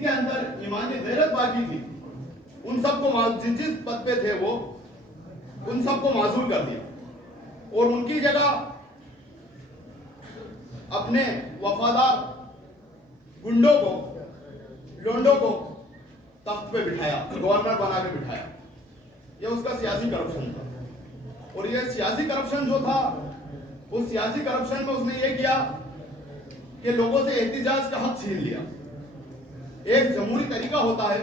کے اندر ایمانی غیرت باقی تھی، ان سب کو جس پد پہ تھے وہ ان سب کو معزول کر دیا اور ان کی جگہ اپنے وفادار گنڈوں کو، لونڈوں کو تخت پہ بٹھایا، گورنر بنا کے بٹھایا. یہ اس کا سیاسی کرپشن تھا. اور یہ سیاسی کرپشن جو تھا، اس سیاسی کرپشن میں اس نے یہ کیا کہ لوگوں سے احتجاج کا حق چھین لیا. ایک جمہوری طریقہ ہوتا ہے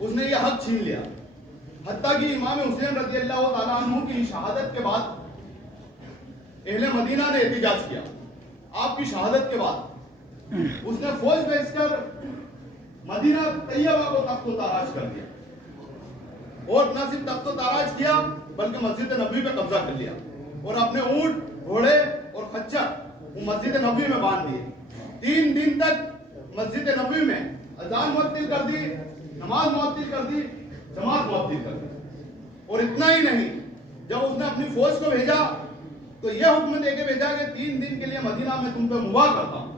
اس نے یہ حق چھین لیا. حتیٰ کہ امام حسین رضی اللہ تعالیٰ عنہ کی شہادت کے بعد اہل مدینہ نے احتجاج کیا. آپ کی شہادت کے بعد اس نے فوج بھیج کر مدینہ طیبہ کو تخت و تاراج کر دیا، اور نہ صرف تخت و تاراج کیا بلکہ مسجد نبوی پہ قبضہ کر لیا اور اپنے اونٹ، گھوڑے اور خچر وہ مسجد نبوی میں باندھ دیے. 3 دن تک مسجد نبوی میں اذان معطل کر دی، نماز معطل کر دی، جماعت معطل کر دی. اور اتنا ہی نہیں، جب اس نے اپنی فوج کو بھیجا تو یہ حکم دے کے بھیجا کہ 3 دن کے لیے مدینہ میں تم پہ مباح کرتا ہوں،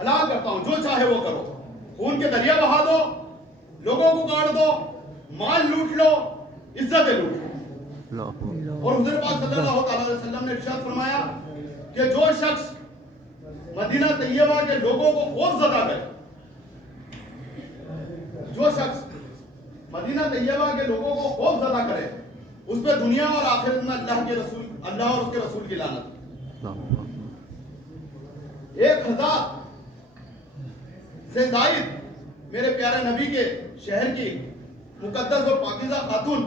ہلاک کرتا ہوں، جو چاہے وہ کرو. خون کے دریا بہا دو، لوگوں کو کاٹ دو، مال لوٹ لو، عزتیں لوٹ لو. اور حضور پاک صلی اللہ علیہ وسلم نے ارشاد فرمایا کہ جو شخص مدینہ طیبہ کے لوگوں کو خوف زدہ کرے، جو شخص مدینہ طیبہ کے لوگوں کو خوف زدہ کرے، اس پہ دنیا اور آخرت میں اللہ اور اس کے رسول کی لعنت. 1000 سے زائد میرے پیارے نبی کے شہر کی مقدس اور پاکیزہ خاتون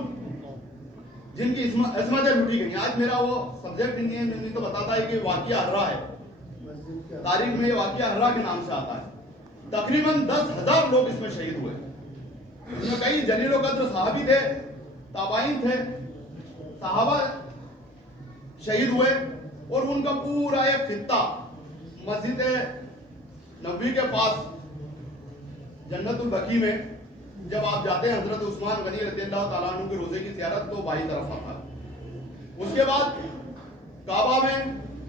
جن کی عصمتیں لوٹی گئی. آج میرا وہ سبجیکٹ نہیں تو بتاتا ہے کہ واقعہ ہررا ہے، تاریخ میں یہ واقعہ ہررا کے نام سے آتا ہے. تقریباً 10,000 لوگ اس میں شہید ہوئے. اس میں کئی جلیل و قدر صحابی تھے، تابعین تھے، صحابہ شہید ہوئے. اور ان کا پورا ایک خطہ مسجد نبوی کے پاس جنت البقیع میں جب آپ جاتے ہیں، حضرت عثمان غنی رضی اللہ تعالیٰ عنہ کے روزے کی زیارت تو بائیں طرف آتا ہے. اس کے بعد کعبہ میں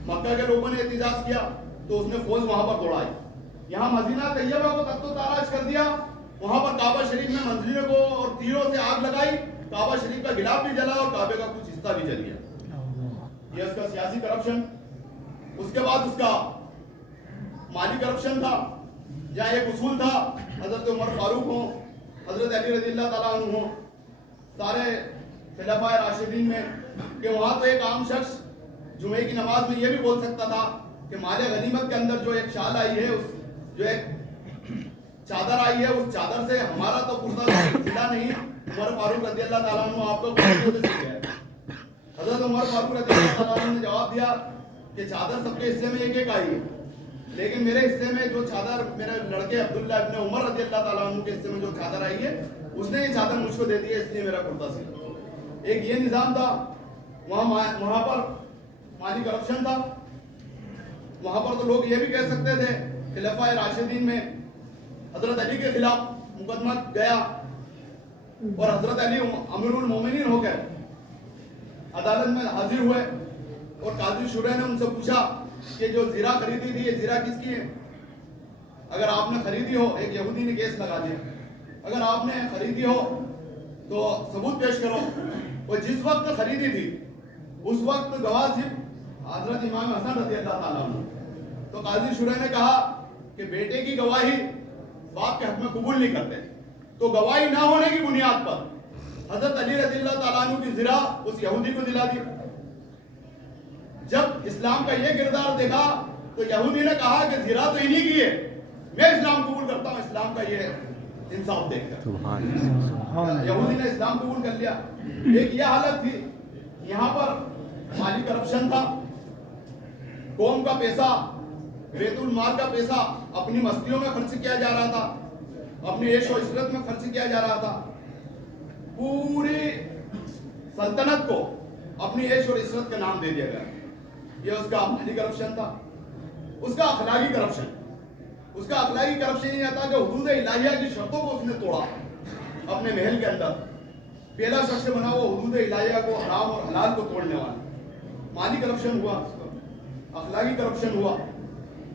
مکہ کے لوگوں نے احتجاج کیا تو اس نے فوج وہاں پر دوڑائی. یہاں مدینہ طیبہ کو تخت و تاراج کر دیا. وہاں پر کعبہ شریف میں منزلوں کو اور تیروں سے آگ لگائی. کعبہ شریف کا غلاف بھی جلا اور کعبے کا کچھ حصہ بھی جل گیا. یہ اس کا سیاسی کرپشن. اس کے بعد اس کا مالی کرپشن تھا، جہاں ایک اصول تھا حضرت عمر فاروق ہوں، حضرت علی رضی اللہ تعالیٰ عنہ ہوں، سارے خلفائے راشدین میں، کہ وہاں تو ایک عام شخص جمعے کی نماز میں یہ بھی بول سکتا تھا کہ مال غنیمت کے اندر جو ایک شال آئی ہے، جو ایک چادر آئی ہے، اس چادر سے ہمارا تو پردہ سلا نہیں. عمر فاروق رضی اللہ تعالیٰ عنہ آپ کو کون سے سیکھا ہے؟ حضرت عمر فاروق رضی اللہ تعالیٰ عنہ نے جواب دیا کہ چادر سب کے حصے میں ایک ایک آئی ہے، لیکن میرے حصے میں جو چادر میرے لڑکے عبداللہ ابن عمر رضی اللہ تعالیٰ عنہ کے حصے میں جو چادر آئی ہے، اس نے یہ چادر مجھ کو دے دی ہے، اس لیے میرا کرتا سلا. ایک یہ نظام تھا. وہاں پر مالی کرپشن تھا. وہاں پر تو لوگ یہ بھی کہہ سکتے تھے خلفائے راشدین میں حضرت علی کے خلاف مقدمہ گیا اور حضرت علی امیر المومنین ہو کر عدالت میں حاضر ہوئے اور قاضی شورا نے ان سے پوچھا کہ جو زیرہ خریدی تھی یہ زیرہ کس کی ہے؟ اگر آپ نے خریدی ہو، ایک یہودی نے کیس لگا دیا، اگر آپ نے خریدی ہو تو ثبوت پیش کرو. اور جس وقت خریدی تھی اس وقت گواہ صرف حضرت امام حسن رضی اللہ تعالیٰ عنہ. تو قاضی شورا نے کہا کہ بیٹے کی گواہی باپ کے حق میں قبول نہیں کرتے، تو گواہی نہ ہونے کی بنیاد پر حضرت علی رضی اللہ تعالیٰ عنہ کی زرہ اس یہودی کو دلا دی. جب اسلام کا یہ کردار دیکھا تو یہودی نے کہا کہ زرہ تو انہی کی ہے، میں اسلام قبول کرتا ہوں. اسلام کا یہ انصاف دیکھ کر یہودی نے اسلام قبول کر لیا. ایک یہ حالت تھی. یہاں پر مالی کرپشن تھا. قوم کا پیسہ، بیت المال کا پیسہ اپنی مستیوں میں خرچ کیا جا رہا تھا، اپنی عیش و عشرت میں خرچ کیا جا رہا تھا. پوری سلطنت کو اپنی عیش اور عشرت کا نام دے دیا گیا. یہ اس کا مالی کرپشن تھا. اس کا اخلاقی کرپشن، اس کا اخلاقی کرپشن یہ تھا کہ حدود الہیہ کی شرطوں کو اس نے توڑا اپنے محل کے اندر. پہلا شخص بنا وہ حدود الہیہ کو، حرام اور حلال کو توڑنے والا. مالی کرپشن ہوا، اخلاقی کرپشن ہوا.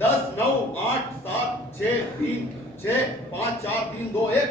10, 9, 8, 7, 6, 3, 6, 5, 4, 3, 2, 1,